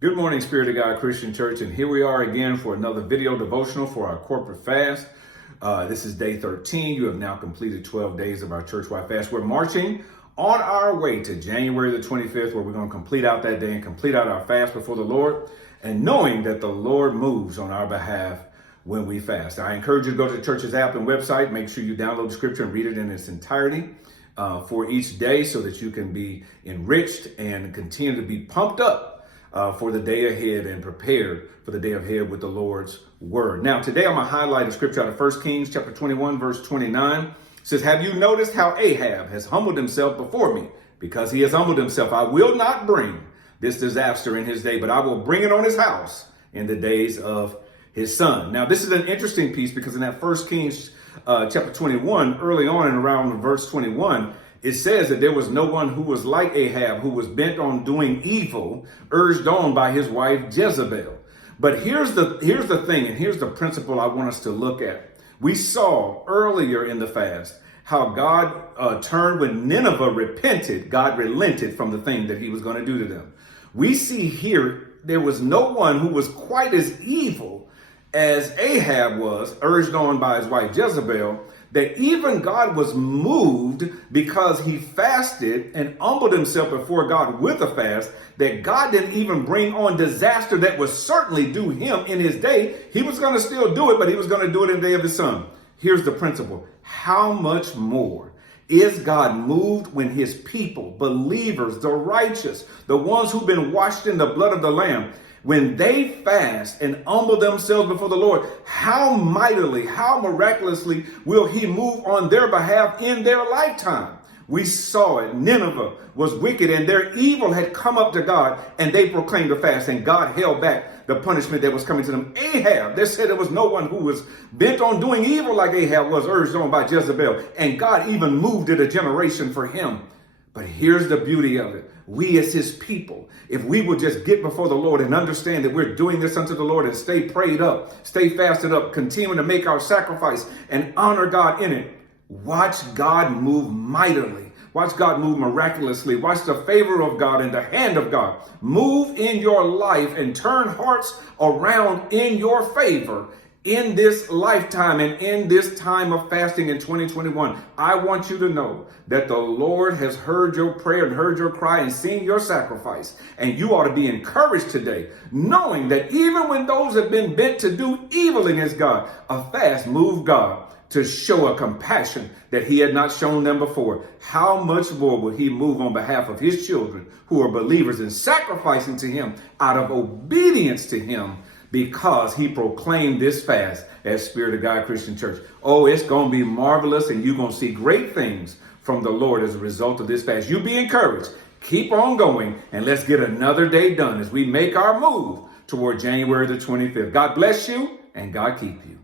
Good morning, Spirit of God Christian Church, and here we are again for another video devotional for our corporate fast. This is day 13. You have now completed 12 days of our church-wide fast. We're marching on our way to January the 25th, where we're going to complete out that day and complete out our fast before the Lord, and knowing that the Lord moves on our behalf when we fast. I encourage you to go to the church's app and website. Make sure you download the scripture and read it in its entirety for each day so that you can be enriched and continue to be pumped up for the day ahead and prepared for the day ahead with the Lord's word. Now, today I'm going to highlight a scripture out of 1 Kings chapter 21, verse 29. It says, "Have you noticed how Ahab has humbled himself before me? Because he has humbled himself, I will not bring this disaster in his day, but I will bring it on his house in the days of his son." Now, this is an interesting piece because in that 1 Kings chapter 21, early on and around verse 21, it says that there was no one who was like Ahab, who was bent on doing evil, urged on by his wife Jezebel. But here's the thing, and here's the principle I want us to look at. We saw earlier in the fast how God turned when Nineveh repented. God relented from the thing that he was going to do to them. We see here there was no one who was quite as evil as Ahab was, urged on by his wife Jezebel, that even God was moved because he fasted and humbled himself before God with a fast, that God didn't even bring on disaster that was certainly due him in his day. He was going to still do it, but he was going to do it in the day of his son. Here's the principle. How much more is God moved when his people, believers, the righteous, the ones who've been washed in the blood of the Lamb, when they fast and humble themselves before the Lord, how mightily, how miraculously will he move on their behalf in their lifetime? We saw it. Nineveh was wicked and their evil had come up to God, and they proclaimed a fast, and God held back the punishment that was coming to them. Ahab, they said there was no one who was bent on doing evil like Ahab was, urged on by Jezebel, and God even moved it a generation for him. But here's the beauty of it. We as his people, if we would just get before the Lord and understand that we're doing this unto the Lord and stay prayed up, stay fasted up, continuing to make our sacrifice and honor God in it, watch God move mightily. Watch God move miraculously. Watch the favor of God and the hand of God move in your life and turn hearts around in your favor in this lifetime and in this time of fasting in 2021. I want you to know that the Lord has heard your prayer and heard your cry and seen your sacrifice. And you ought to be encouraged today, knowing that even when those have been bent to do evil against God, a fast moved God to show a compassion that he had not shown them before. How much more will he move on behalf of his children who are believers and sacrificing to him out of obedience to him, because he proclaimed this fast as Spirit of God Christian Church. Oh, it's going to be marvelous, and you're going to see great things from the Lord as a result of this fast. You be encouraged. Keep on going, and let's get another day done as we make our move toward January the 25th. God bless you, and God keep you.